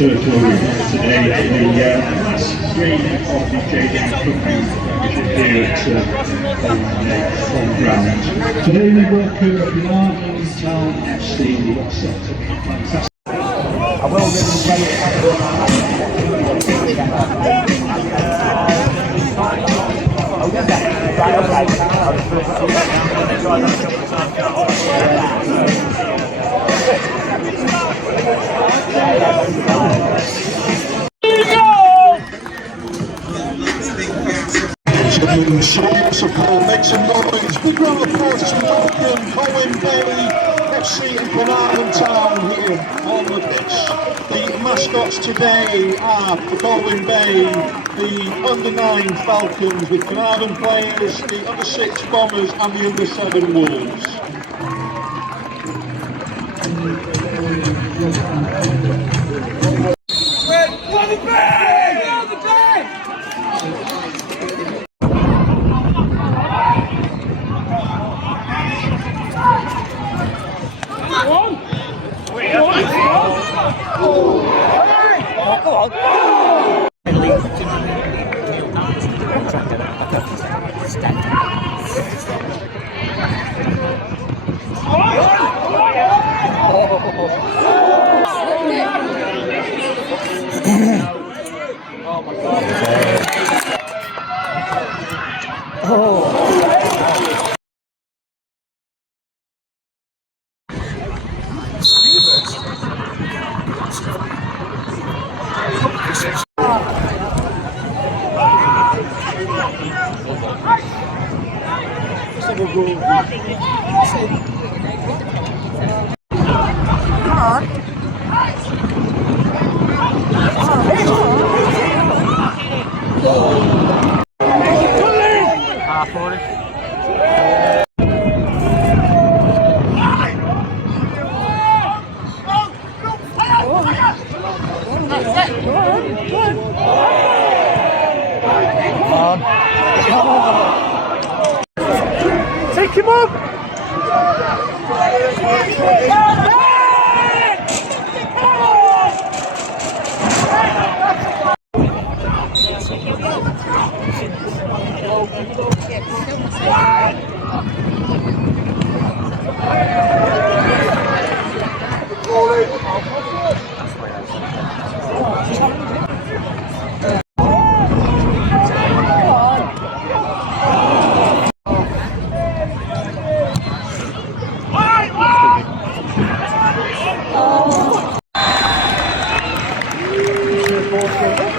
circle today. The last three of the JD Cup here at Colwyn Bay home ground. Today we welcome Caernarfon Town FC. What set up fantastic. I will really play Support, make some noise. Big round of applause to welcome Colwyn Bay FC and Caernarfon Town here on the pitch. The mascots today are for Colwyn Bay, the under-9 Falcons with Caernarfon players, the under-6 Bombers and the under-7 Wolves. Take him up! Thank you.